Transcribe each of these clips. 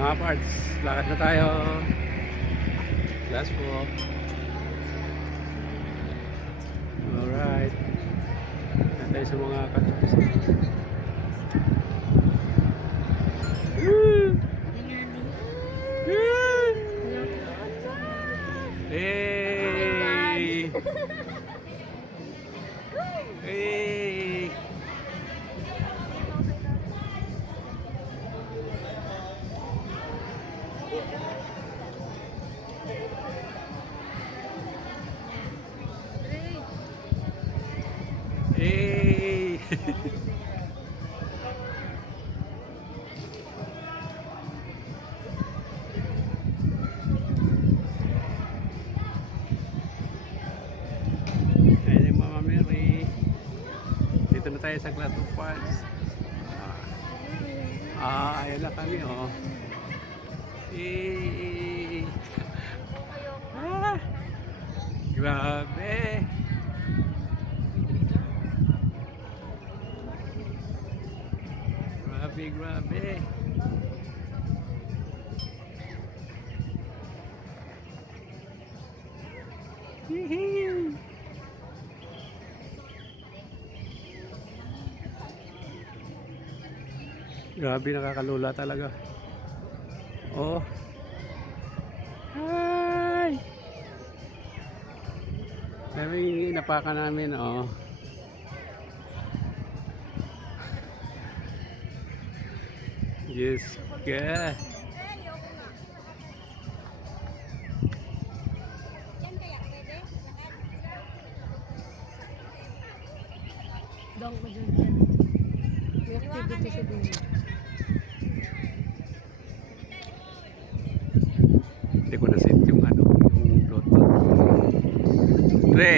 Mga parts, lakad na tayo. Last walk. Alright. Nantay sa mga katapos. Woo! Hey! Hey! Hey! Ayan yung Mama Mary. Dito na tayo sa Grotto Falls. Ayan na kami, oh. Hey! Ah! Grabe! Grabe, grabe! Yee-hee! Grabe, nakakalula talaga. Oh. Hi! Pero yung inapaka namin, oh. Yes, ka. Dong mo dyan. May activity sa din. Hindi ko na-set yung ano, yung Bluetooth. Re!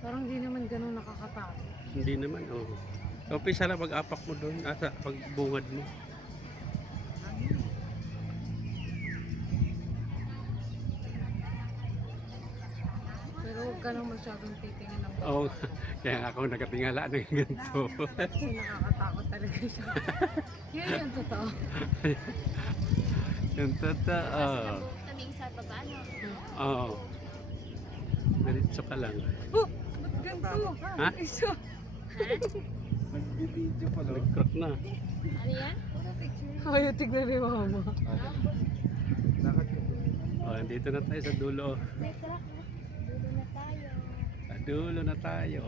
Parang di naman ganun nakakatakot. Hindi naman, oh. So, umpisa lang pag-apak mo doon, asa pagbungad mo. Pero huwag ka nang masyadong titingin ng bawah. Oo, kaya ako nakatingala ng ganito. Kasi nakakatakot talaga siya. Yun yung totoo. Yung totoo. Kaming sa baba, no? Oo. Diretso ka lang. Oh! Ba't ganito? Ha? Iso. Nagbibideo pala. Nag-crack na. Ano yan? Ayaw tignan ni mama. Lakad ka. Oh, dito na tayo sa dulo. May truck, no? Dulo na tayo. Sa dulo na tayo.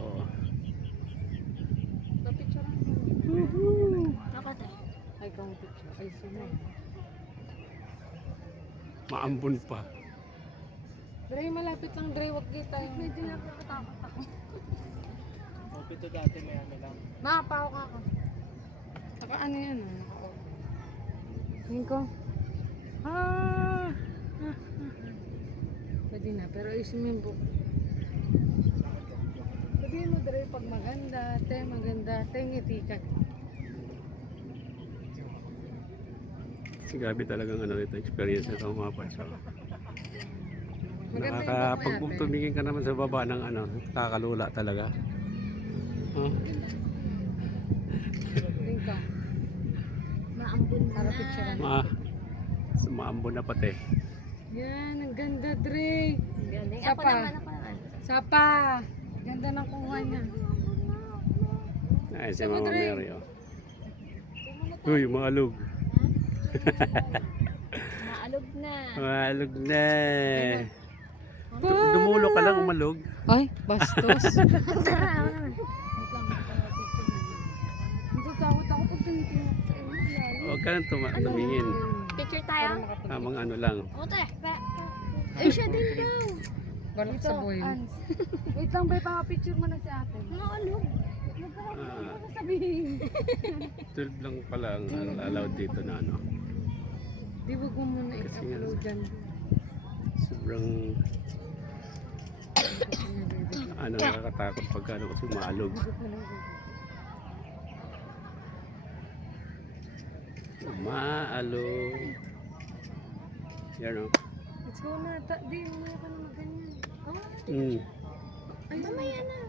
Napicture ako. Woohoo! Ako tayo. Ay, kang picture. Ay, sino? Maambon pa. Dre, malapit lang, Dre. Huwag kita. Medyo nakakatakot ako. Pito dati may ano lang. Makapaw ka ako. Saka ano yan, ah? Naka-off. Tingin ko. Ah! Pwede na, pero ayusin mo yung book. Sabihin mo, Dre, pag maganda, te, ngiti ka. Grabe talagang ano ito, experience ito mga parsa. Maganda yung book Pag mo, ate. tumingin ka naman sa baba ng ano, nakakalula talaga. Oh. Tingin ka. Maambun na. Para picturean. Maambon na pati. Yan, ang ganda, Dre. Galing. Ako Sapa. naman. Sapa. Ganda ng kuha niya. Ay, si Sama, Mama Dre. Mary, oh. Uy, maalog. Maalog na. Maalog na. Ba- Dumulo ka lang, umalog. Ay, bastos. Tara. Natatakot ako pag tinitingnan ko sa iyo. Huwag ka nang tumingin. Picture tayo? Tamang ano lang. Ako tayo. Ay, siya din daw. Balak sa buhay mo. Wait lang, bay, picture mo na si ate. Maalog. Ah, Sabihin. 12 lang pala ang allowed dito na ano. Di wag mo muna Kasi nga- i-upload dyan. Sobrang ano, nakakatakot pagka ano, kasi maalog. Maalog. Yan o. Let's go na. Di, umaya ka na mag-ganyan. Oh, Mm. Ay, mamaya na.